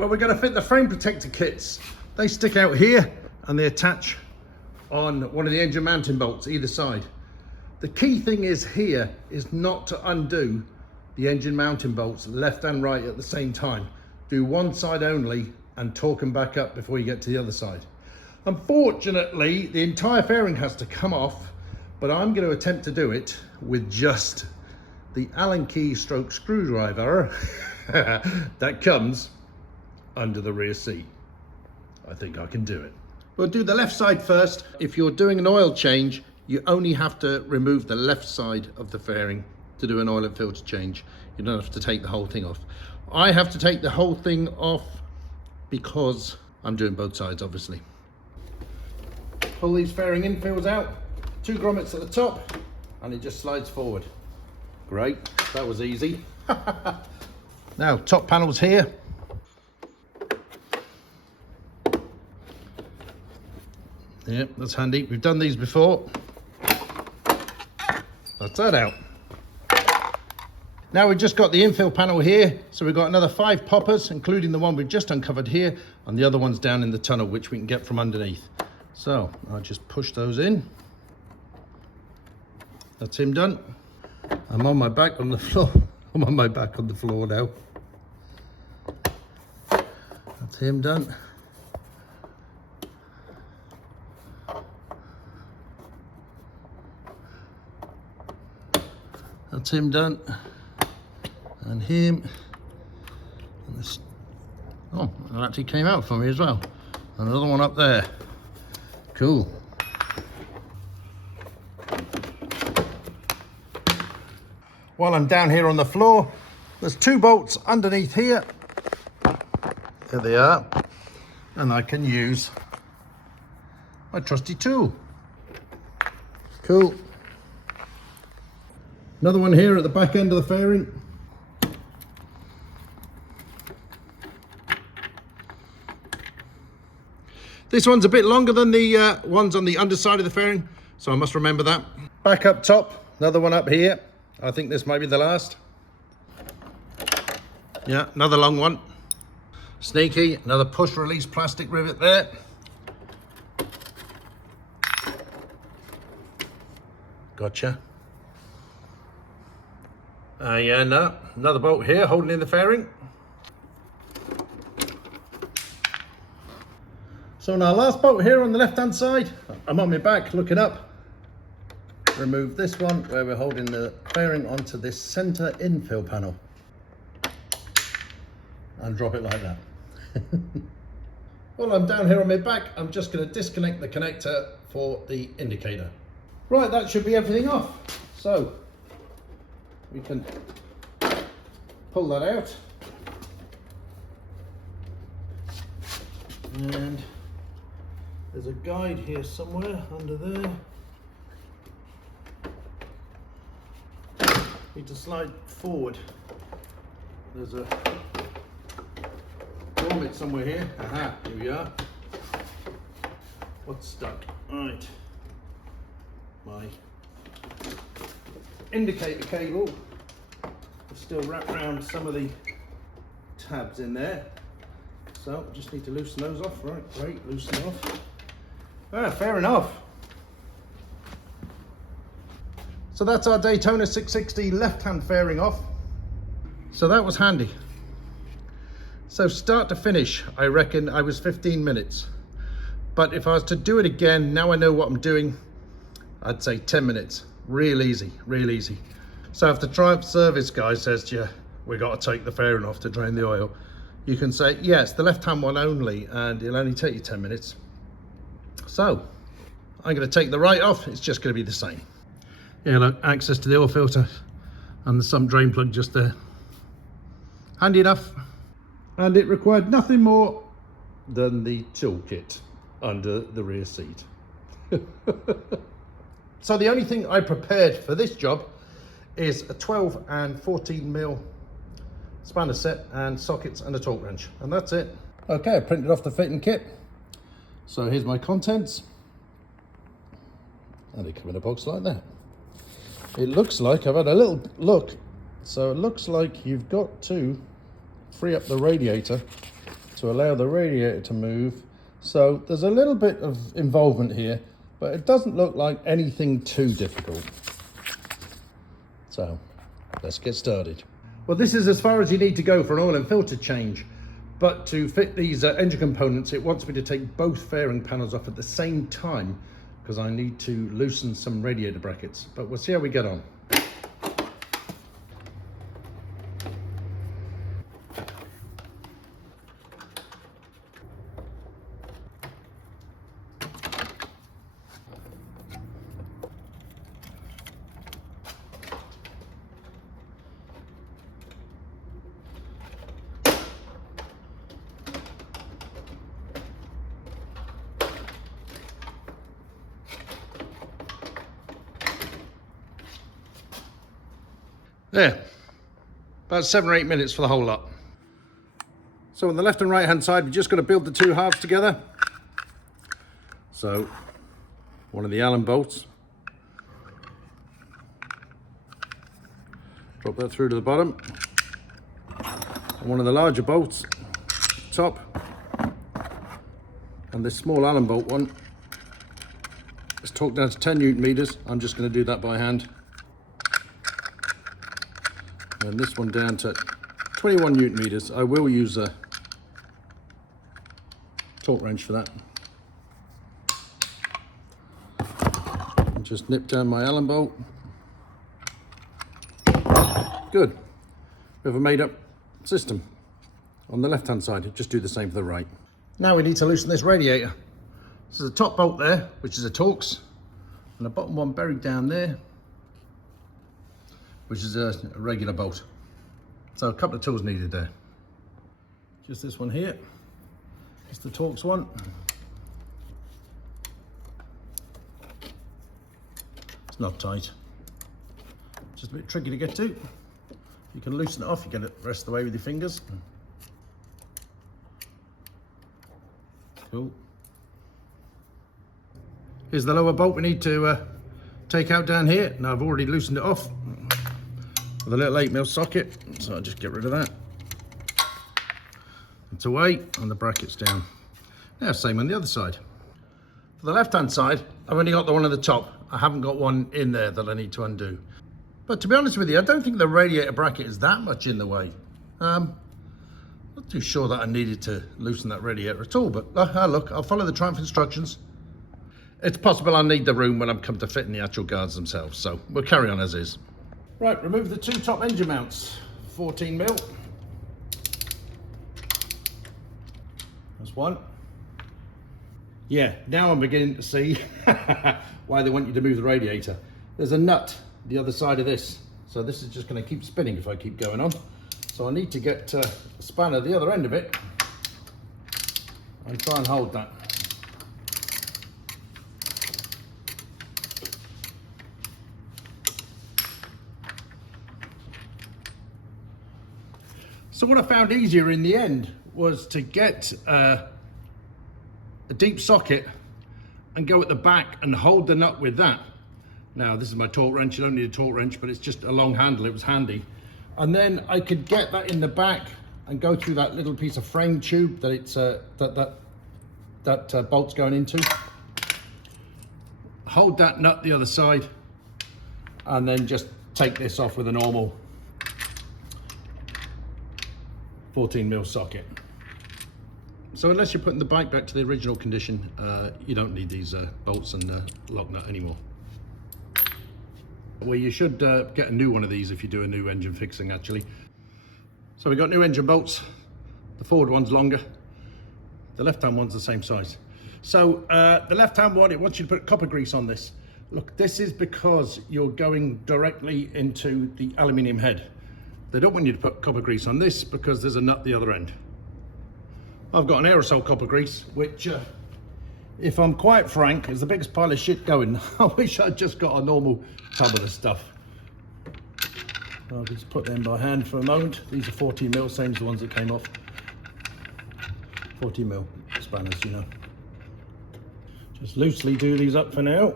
well, we're going to fit the frame protector kits. They stick out here and they attach on one of the engine mounting bolts either side. The key thing is here is not to undo the engine mounting bolts left and right at the same time. Do one side only and torque them back up before you get to the other side. Unfortunately, the entire fairing has to come off, but I'm going to attempt to do it with just the Allen key stroke screwdriver that comes under the rear seat. I think I can do it. We'll do the left side first. If you're doing an oil change, you only have to remove the left side of the fairing to do an oil and filter change. You don't have to take the whole thing off. I have to take the whole thing off because I'm doing both sides, obviously. Pull these fairing infills out, 2 grommets at the top, and it just slides forward. Great, that was easy. Now, top panels here. Yep, that's handy. We've done these before. That's that out. Now we've just got the infill panel here, so we've got another 5 poppers, including the one we've just uncovered here, and the other one's down in the tunnel, which we can get from underneath. So I'll just push those in. That's him done. I'm on my back on the floor. I'm on my back on the floor now. That's him done. That's him done. And him. And this. Oh, it actually came out for me as well. Another one up there. Cool. While I'm down here on the floor, there's 2 bolts underneath here. There they are. And I can use my trusty tool. Cool. Another one here at the back end of the fairing. This one's a bit longer than the ones on the underside of the fairing, so I must remember that. Back up top, another one up here. I think this might be the last. Yeah, another long one. Sneaky, another push release plastic rivet there. Gotcha. Yeah, no, another bolt here holding in the fairing. So now last bolt here on the left hand side, I'm on my back looking up. Remove this one where we're holding the fairing onto this center infill panel and drop it like that. While I'm down here on my back, I'm just going to disconnect the connector for the indicator. Right, that should be everything off. So we can pull that out. And there's a guide here somewhere under there. Need to slide forward. There's a grommet somewhere here. Aha, here we are. What's stuck? Right. My indicator cable is still wrapped around some of the tabs in there. So just need to loosen those off. Right, great, loosen off. Ah, fair enough. So that's our Daytona 660 left-hand fairing off. So that was handy. So start to finish, I reckon I was 15 minutes. But if I was to do it again, now I know what I'm doing, I'd say 10 minutes. Real easy, real easy. So if the Triumph service guy says to you, we got to take the fairing off to drain the oil, you can say, yes, the left-hand one only, and it'll only take you 10 minutes. So I'm going to take the right off. It's just going to be the same. Yeah, look, access to the oil filter and the sump drain plug just there. Handy enough. And it required nothing more than the toolkit under the rear seat. So the only thing I prepared for this job is a 12 and 14mm spanner set and sockets and a torque wrench, and that's it. Okay, I printed off the fitting kit. So here's my contents. And they come in a box like that. It looks like, I've had a little look, so it looks like you've got to free up the radiator to allow the radiator to move. So there's a little bit of involvement here, but it doesn't look like anything too difficult. So let's get started. Well, this is as far as you need to go for an oil and filter change. But to fit these engine components, it wants me to take both fairing panels off at the same time because I need to loosen some radiator brackets. But we'll see how we get on. There, about 7 or 8 minutes for the whole lot. So on the left and right hand side, we're just going to build the two halves together. So one of the Allen bolts, drop that through to the bottom, and one of the larger bolts, top, and this small Allen bolt one is torqued down to 10 Newton meters. I'm just going to do that by hand. And this one down to 21 Newton meters. I will use a torque wrench for that. And just nip down my Allen bolt. Good. We have a made up system. On the left hand side, just do the same for the right. Now we need to loosen this radiator. So the top bolt there, which is a Torx, and the bottom one buried down there, which is a regular bolt. So a couple of tools needed there. Just this one here, it's the Torx one. It's not tight, just a bit tricky to get to. You can loosen it off, you get it the rest of the way with your fingers. Cool. Here's the lower bolt we need to take out down here. Now I've already loosened it off with a little 8mm socket, so I'll just get rid of that. It's away and the bracket's down. Now same on the other side. For the left hand side, I've only got the one at the top. I haven't got one in there that I need to undo. But to be honest with you, I don't think the radiator bracket is that much in the way. Not too sure that I needed to loosen that radiator at all, but look, I'll follow the Triumph instructions. It's possible I'll need the room when I'm come to fit in the actual guards themselves, so we'll carry on as is. Right, remove the two top engine mounts, 14mm. That's one. Yeah, now I'm beginning to see why they want you to move the radiator. There's a nut the other side of this, so this is just going to keep spinning if I keep going on. So I need to get a spanner the other end of it and try and hold that. So what I found easier in the end was to get a deep socket and go at the back and hold the nut with that. Now this is my torque wrench, you don't need a torque wrench, but it's just a long handle, it was handy. And then I could get that in the back and go through that little piece of frame tube that it's that bolt's going into. Hold that nut the other side and then just take this off with a normal 14mm socket. So unless you're putting the bike back to the original condition, you don't need these bolts and lock nut anymore. Well, you should get a new one of these if you do a new engine fixing actually. So we've got new engine bolts. The forward one's longer. The left-hand one's the same size. So the left-hand one, it wants you to put copper grease on this. Look, this is because you're going directly into the aluminium head. They don't want you to put copper grease on this because there's a nut the other end. I've got an aerosol copper grease, which, if I'm quite frank, is the biggest pile of shit going. I wish I'd just got a normal tub of the stuff. I'll just put them by hand for a moment. These are 14mm, same as the ones that came off. 14mm spanners, you know. Just loosely do these up for now.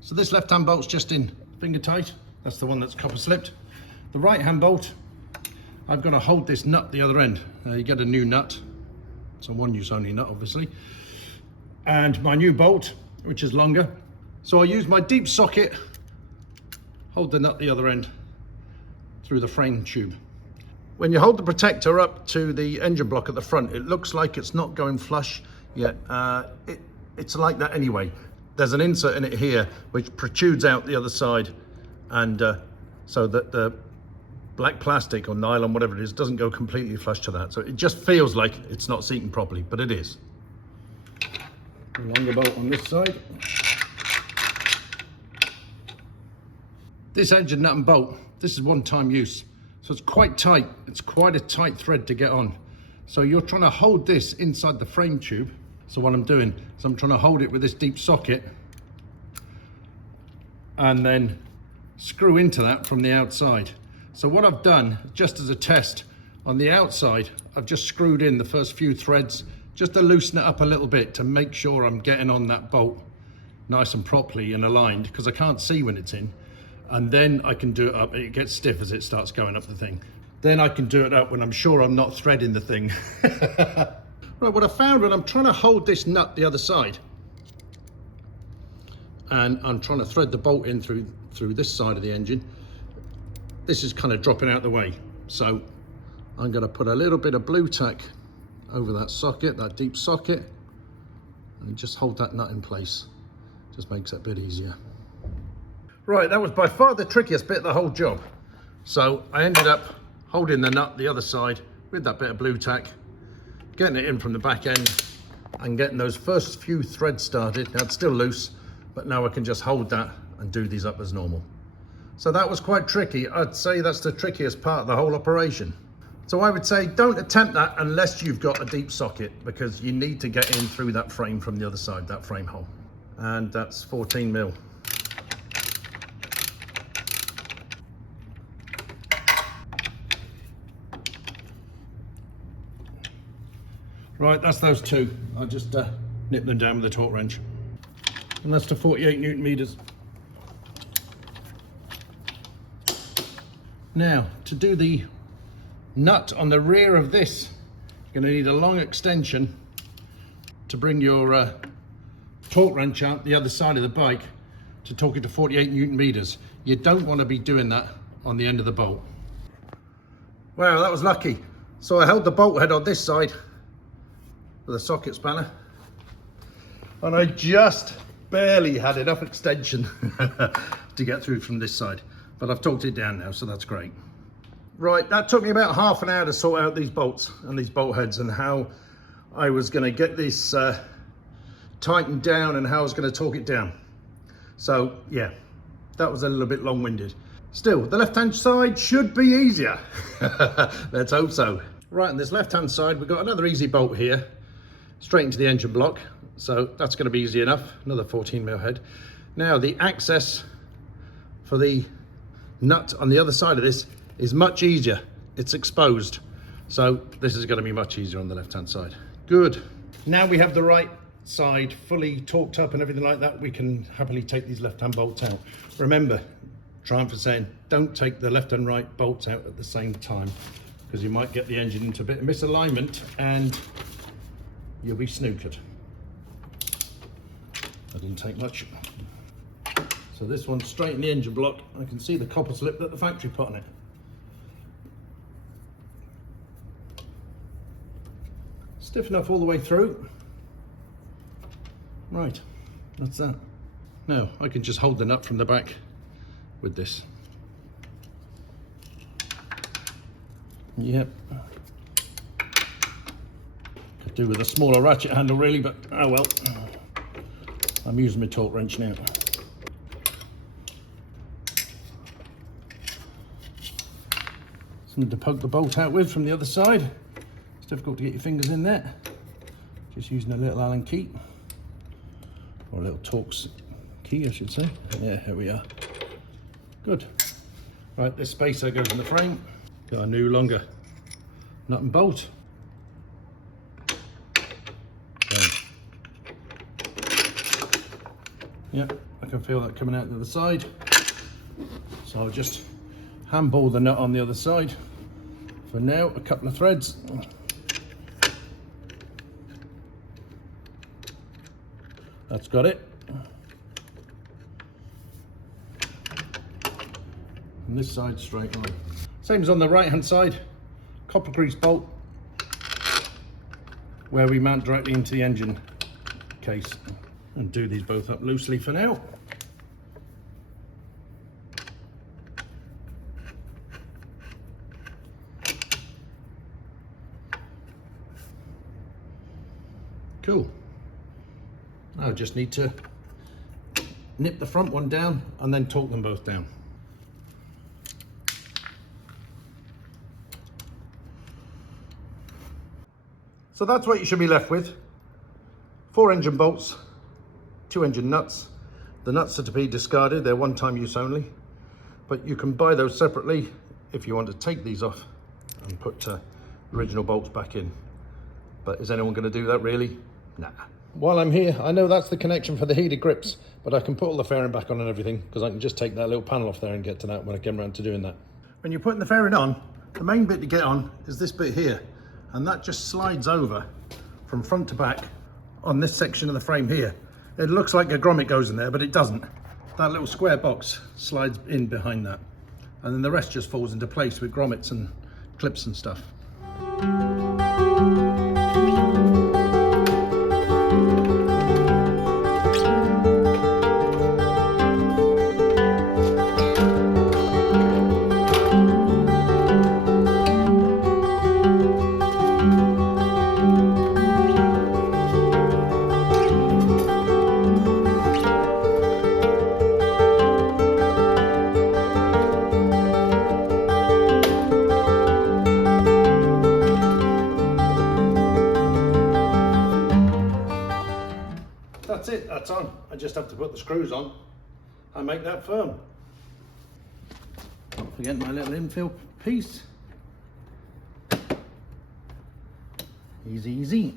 So this left-hand bolt's just in finger tight. That's the one that's copper slipped. The right-hand bolt, I've got to hold this nut the other end. You get a new nut. It's a one use only nut, obviously. And my new bolt, which is longer. So I'll use my deep socket, hold the nut the other end through the frame tube. When you hold the protector up to the engine block at the front, it looks like it's not going flush yet. It's like that anyway. There's an insert in it here which protrudes out the other side, and so that the black plastic or nylon, whatever it is, doesn't go completely flush to that. So it just feels like it's not seating properly, but it is. A longer bolt on this side. This engine nut and bolt, this is one-time use. So it's quite tight. It's quite a tight thread to get on. So you're trying to hold this inside the frame tube. So what I'm doing is I'm trying to hold it with this deep socket and then screw into that from the outside. So what I've done, just as a test, on the outside, I've just screwed in the first few threads just to loosen it up a little bit to make sure I'm getting on that bolt nice and properly and aligned, because I can't see when it's in. And then I can do it up. It gets stiff as it starts going up the thing. Then I can do it up when I'm sure I'm not threading the thing. Right, what I found when I'm trying to hold this nut the other side, and I'm trying to thread the bolt in through this side of the engine, this is kind of dropping out the way. So I'm going to put a little bit of blue tack over that socket, that deep socket, and just hold that nut in place. Just makes it a bit easier. Right, that was by far the trickiest bit of the whole job. So I ended up holding the nut the other side with that bit of blue tack, getting it in from the back end and getting those first few threads started. Now it's still loose, but now I can just hold that and do these up as normal. So that was quite tricky. I'd say that's the trickiest part of the whole operation. So I would say don't attempt that unless you've got a deep socket, because you need to get in through that frame from the other side, that frame hole. And that's 14 mil. Right, that's those two. I'll just nip them down with a torque wrench. And that's to 48 Newton meters. Now, to do the nut on the rear of this, you're going to need a long extension to bring your torque wrench out the other side of the bike to torque it to 48 Newton meters. You don't want to be doing that on the end of the bolt. Wow, that was lucky. So I held the bolt head on this side with a socket spanner, and I just barely had enough extension to get through from this side, but I've torqued it down now, so that's great. Right, that took me about half an hour to sort out these bolts and these bolt heads and how I was going to get this tightened down and how I was going to torque it down. So yeah, that was a little bit long-winded. Still, the left-hand side should be easier. Let's hope so. Right, on this left-hand side, we've got another easy bolt here, straight into the engine block. So that's going to be easy enough. Another 14 mil head. Now the access for the nut on the other side of this is much easier. It's exposed. So this is going to be much easier on the left-hand side. Good. Now we have the right side fully torqued up and everything like that, we can happily take these left-hand bolts out. Remember, trying for saying, don't take the left and right bolts out at the same time, because you might get the engine into a bit of misalignment and you'll be snookered. That didn't take much. So this one's straight in the engine block. I can see the copper slip that the factory put on it. Stiff enough all the way through. Right, that's that. Now I can just hold the nut from the back with this. Yep. Could do with a smaller ratchet handle really, but oh well. I'm using my torque wrench now. Something to poke the bolt out with from the other side. It's difficult to get your fingers in there. Just using a little Allen key, or a little Torx key I should say. Yeah, here we are. Good. Right, this spacer goes in the frame. Got a new longer nut and bolt. Yep, I can feel that coming out the other side. So I'll just handball the nut on the other side For now, a couple of threads. That's got it. And this side straight on. Same as on the right hand side, copper grease bolt where we mount directly into the engine case. And do these both up loosely for now. Cool. Now I just need to nip the front one down and then torque them both down. So that's what you should be left with. 4 engine bolts, 2 engine nuts. The nuts are to be discarded, they're one-time use only. But you can buy those separately if you want to take these off and put original bolts back in. But is anyone going to do that really? Nah. While I'm here, I know that's the connection for the heated grips, but I can put all the fairing back on and everything because I can just take that little panel off there and get to that when I come around to doing that. When you're putting the fairing on, the main bit to get on is this bit here, and that just slides over from front to back on this section of the frame here. It looks like a grommet goes in there, but it doesn't. That little square box slides in behind that, and then the rest just falls into place with grommets and clips and stuff. That's it, that's on. I just have to put the screws on and make that firm. Not forgetting my little infill piece. Easy, easy.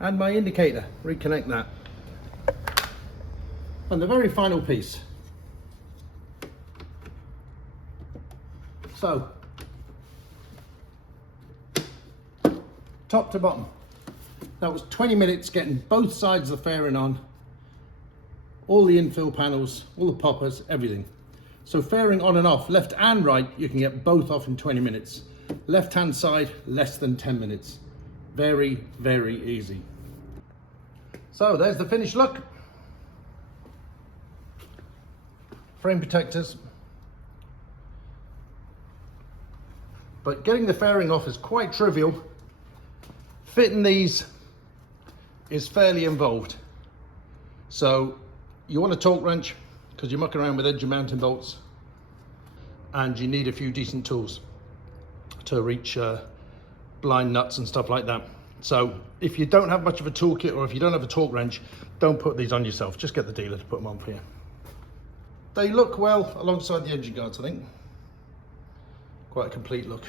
And my indicator, reconnect that. And the very final piece. So, top to bottom. That was 20 minutes getting both sides of the fairing on, all the infill panels, all the poppers, everything. So fairing on and off, left and right, you can get both off in 20 minutes. Left hand side, less than 10 minutes. Very, very easy. So there's the finished look. Frame protectors. But getting the fairing off is quite trivial. Fitting these is fairly involved. So you want a torque wrench because you're mucking around with engine mounting bolts, and you need a few decent tools to reach blind nuts and stuff like that. So if you don't have much of a toolkit, or if you don't have a torque wrench, don't put these on yourself. Just get the dealer to put them on for you. They look well alongside the engine guards, I think. Quite a complete look.